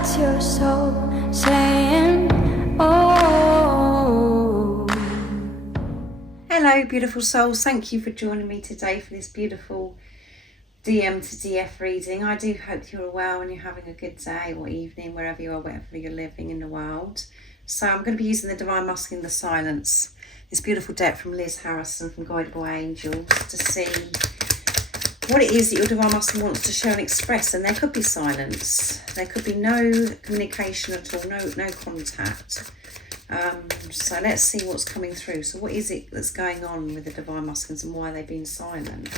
That's your soul saying, oh. Hello, beautiful souls. Thank you for joining me today for this beautiful DM to DF reading. I do hope you're well and you're having a good day or evening, wherever you are, wherever you're living in the world. So I'm going to be using the Divine Masculine, the Silence, this beautiful deck from Liz Harrison from Guided by Angels, to see what it is that your Divine Masculine wants to show and express. And there could be silence. There could be no communication at all, no contact. So let's see what's coming through. So what is it that's going on with the Divine Masculines and why are they being silent?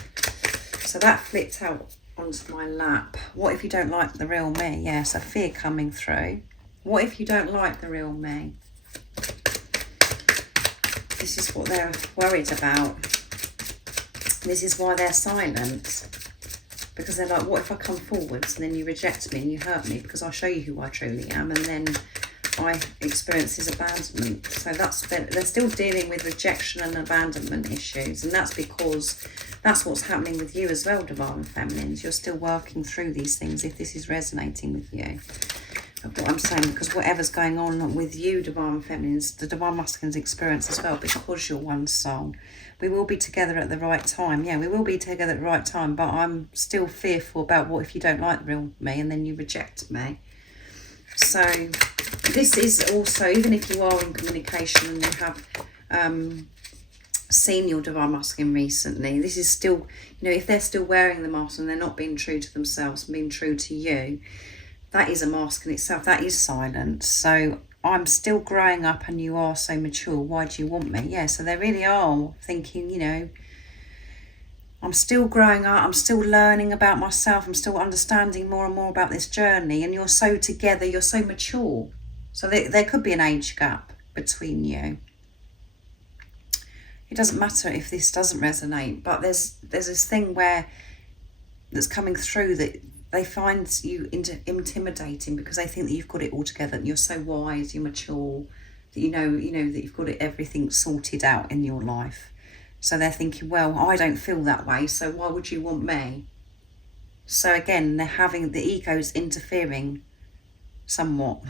So that flipped out onto my lap. What if you don't like the real me? Yeah, so fear coming through. What if you don't like the real me? This is what they're worried about. This is why they're silent. Because they're like, what if I come forwards and then you reject me and you hurt me because I show you who I truly am, and then I experience this abandonment. So they're still dealing with rejection and abandonment issues, and that's because that's what's happening with you as well, Divine Feminines. You're still working through these things if this is resonating with you. But what I'm saying, because whatever's going on with you, Divine Feminines, the Divine Masculines experience as well, because you're one soul. We will be together at the right time. Yeah, we will be together at the right time, but I'm still fearful about what if you don't like the real me and then you reject me. So this is also, even if you are in communication and you have seen your Divine Masculine recently, this is still, you know, if they're still wearing the mask and they're not being true to themselves and being true to you, that is a mask in itself. That is silence. So I'm still growing up and you are so mature. Why do you want me? Yeah, so they really are thinking, you know, I'm still growing up, I'm still learning about myself, I'm still understanding more and more about this journey, and you're so together, you're so mature. So there could be an age gap between you. It doesn't matter if this doesn't resonate, but there's this thing that's coming through that they find you intimidating because they think that you've got it all together, and you're so wise, you're mature, that you know that you've got everything sorted out in your life. So they're thinking, well, I don't feel that way, so why would you want me? So again, they're having the ego's interfering somewhat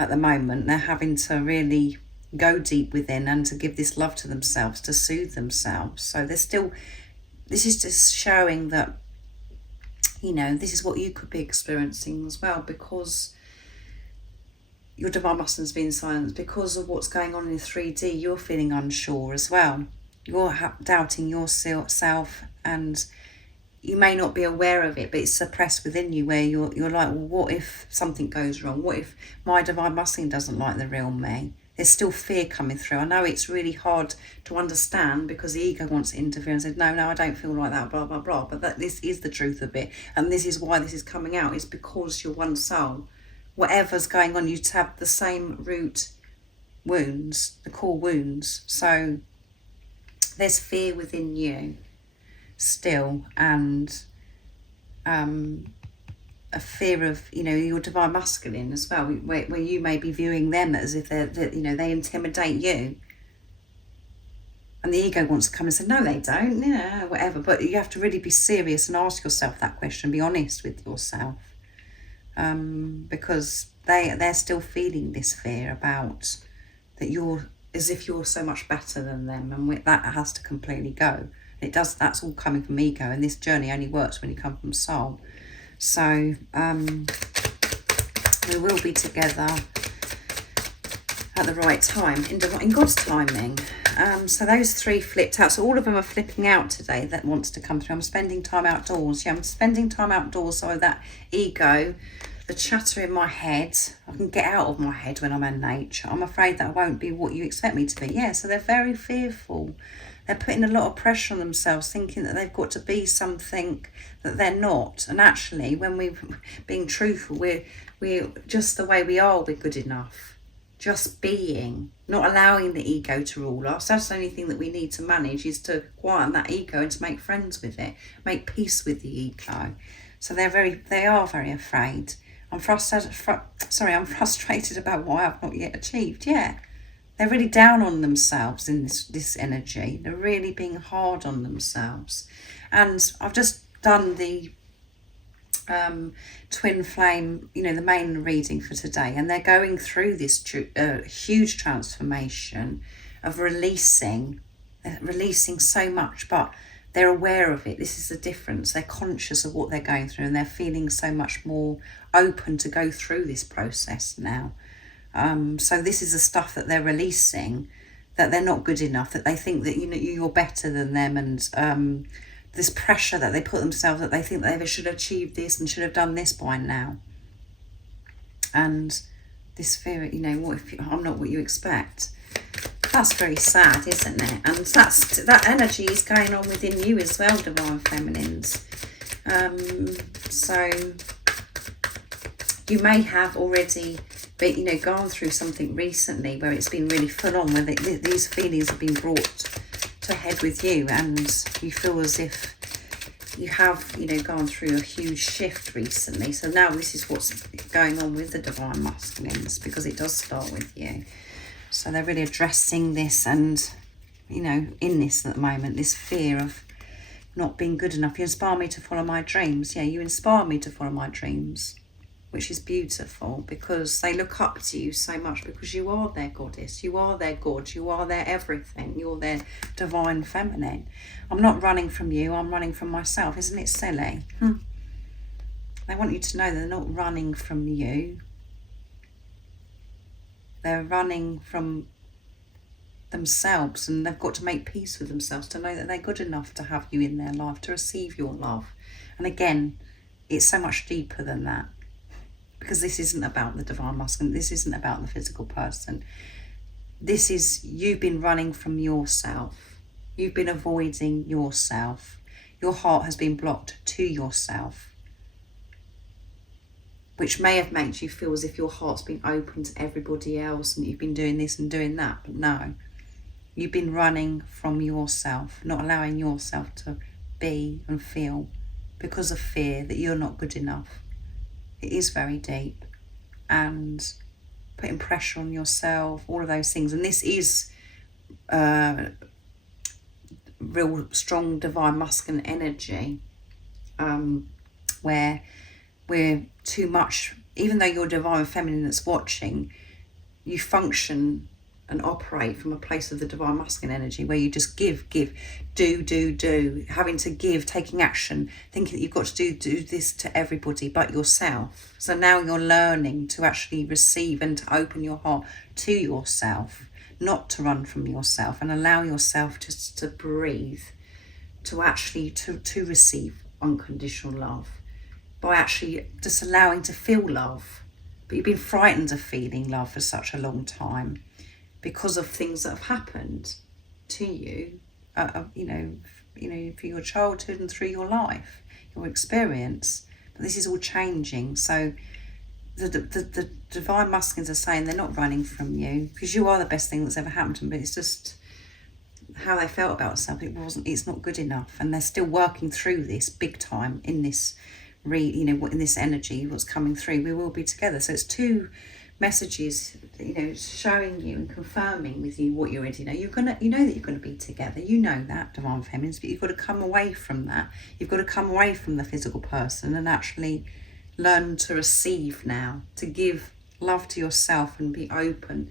at the moment. They're having to really go deep within and to give this love to themselves, to soothe themselves. So they're still, this is just showing that, you know, this is what you could be experiencing as well, because your Divine Masculine's being silenced because of what's going on in 3D. You're feeling unsure as well. You're doubting yourself, and you may not be aware of it, but it's suppressed within you, where you're like, well, what if something goes wrong? What if my Divine Masculine doesn't like the real me? There's still fear coming through. I know it's really hard to understand because the ego wants to interfere and says, no, I don't feel like that, blah, blah, blah. But this is the truth of it. And this is why this is coming out. It's because you're one soul. Whatever's going on, you have the same root wounds, the core wounds. So there's fear within you still, and a fear of, you know, your Divine Masculine as well, where you may be viewing them as if they're, you know, they intimidate you. And the ego wants to come and say, no, they don't, you know, whatever. But you have to really be serious and ask yourself that question, be honest with yourself. Because they're still feeling this fear about that you're, as if you're so much better than them, and that has to completely go. That's all coming from ego, and this journey only works when you come from soul. So we will be together at the right time, in God's timing. So those three flipped out. So all of them are flipping out today that wants to come through. I'm spending time outdoors. Yeah, I'm spending time outdoors so that ego, the chatter in my head, I can get out of my head when I'm in nature. I'm afraid that I won't be what you expect me to be. Yeah, so they're very fearful. They're putting a lot of pressure on themselves, thinking that they've got to be something that they're not. And actually, when we're being truthful, we're just the way we are, we're good enough. Just being, not allowing the ego to rule us. That's the only thing that we need to manage, is to quieten that ego and to make friends with it, make peace with the ego. So they are very afraid. I'm frustrated about what I've not yet achieved. Yeah, they're really down on themselves in this energy. They're really being hard on themselves. And I've just done the twin flame, you know, the main reading for today, and they're going through this huge transformation of releasing so much, but they're aware of it. This is the difference. They're conscious of what they're going through, and they're feeling so much more open to go through this process now. So this is the stuff that they're releasing, that they're not good enough, that they think that, you know, you're better than them, and this pressure that they put themselves, that they think they should achieve this and should have done this by now. And this fear, you know, what if I'm not what you expect? That's very sad, isn't it? And that energy is going on within you as well, Divine Feminines. So you may have already, but you know, gone through something recently where it's been really full on, where these feelings have been brought to a head with you, and you feel as if you have, you know, gone through a huge shift recently. So now this is what's going on with the Divine Masculines, because it does start with you. So they're really addressing this, and, you know, in this at the moment, this fear of not being good enough. You inspire me to follow my dreams. Yeah, you inspire me to follow my dreams, which is beautiful, because they look up to you so much, because you are their goddess, you are their god, you are their everything, you're their divine feminine. I'm not running from you, I'm running from myself. Isn't it silly? They want you to know that they're not running from you. They're running from themselves, and they've got to make peace with themselves to know that they're good enough to have you in their life, to receive your love. And again, it's so much deeper than that, because this isn't about the Divine Masculine. This isn't about the physical person. This is, you've been running from yourself. You've been avoiding yourself. Your heart has been blocked to yourself, which may have made you feel as if your heart's been open to everybody else and you've been doing this and doing that. But no, you've been running from yourself, not allowing yourself to be and feel, because of fear that you're not good enough. It is very deep, and putting pressure on yourself, all of those things. And this is real strong Divine Masculine energy, where we're too much, even though you're Divine Feminine that's watching, you function and operate from a place of the Divine Masculine energy, where you just give, do, having to give, taking action, thinking that you've got to do this to everybody but yourself. So now you're learning to actually receive and to open your heart to yourself, not to run from yourself, and allow yourself just to breathe, to actually to receive unconditional love, by actually just allowing to feel love. But you've been frightened of feeling love for such a long time, because of things that have happened to you, you know, for your childhood and through your life, your experience. But this is all changing. So the Divine Masculines are saying they're not running from you, because you are the best thing that's ever happened to them. But it's just how they felt about something. It's not good enough, and they're still working through this big time in this in this energy, what's coming through. We will be together. So it's two messages, you know, showing you and confirming with you what you already know. You know that you're gonna be together. You know that, Divine Feminines, but you've got to come away from that. You've got to come away from the physical person and actually learn to receive now, to give love to yourself and be open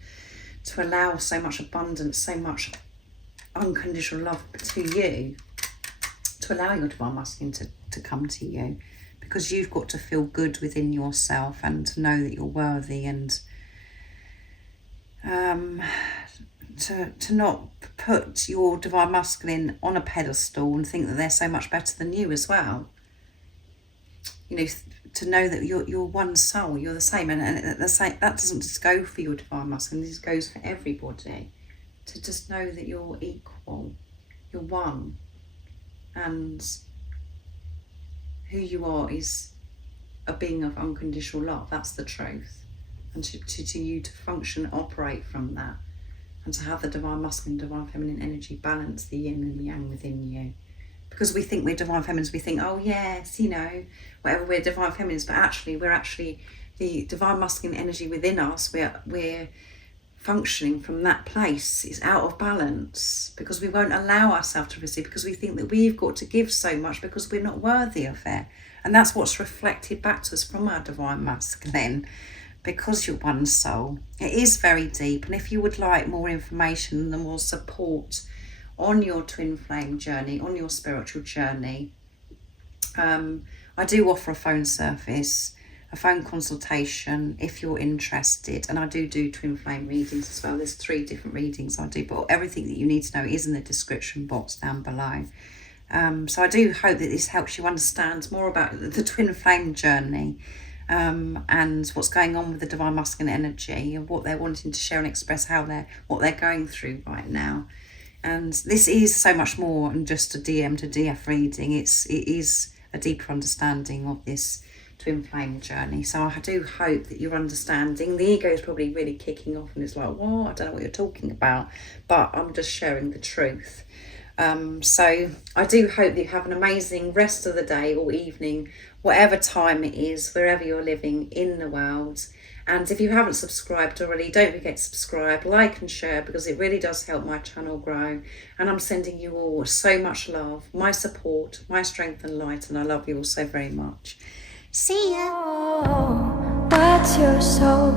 to allow so much abundance, so much unconditional love to you, to allow your Divine Masculine to come to you. Because you've got to feel good within yourself, and to know that you're worthy, and to not put your Divine Masculine on a pedestal and think that they're so much better than you as well. You know, to know that you're one soul, you're the same, and the same, that doesn't just go for your Divine Masculine. This goes for everybody. To just know that you're equal, you're one, and who you are is a being of unconditional love. That's the truth. And to you to function, operate from that, and to have the Divine Masculine, Divine Feminine energy balance the yin and yang within you. Because we think we're Divine Feminines, we think, oh yes, you know, whatever, we're Divine Feminines, but actually we're actually the Divine Masculine energy within us. We're functioning from that place. It's out of balance, because we won't allow ourselves to receive, because we think that we've got to give so much because we're not worthy of it. And that's what's reflected back to us from our divine masculine, because you're one soul. It is very deep. And if you would like more information and more support on your twin flame journey, on your spiritual journey, I do offer a phone service, a phone consultation if you're interested, and I do twin flame readings as well. There's 3 different readings I do, but everything that you need to know is in the description box down below. So I do hope that this helps you understand more about the twin flame journey, and what's going on with the divine masculine energy and what they're wanting to share and express, what they're going through right now. And this is so much more than just a DM to DF reading. It is a deeper understanding of this twin flame journey. So I do hope that you're understanding. The ego is probably really kicking off and it's like, well, I don't know what you're talking about, but I'm just sharing the truth. So I do hope that you have an amazing rest of the day or evening, whatever time it is, wherever you're living in the world. And if you haven't subscribed already, don't forget to subscribe, like and share, because it really does help my channel grow. And I'm sending you all so much love, my support, my strength and light, and I love you all so very much. See ya. Oh, what's your soul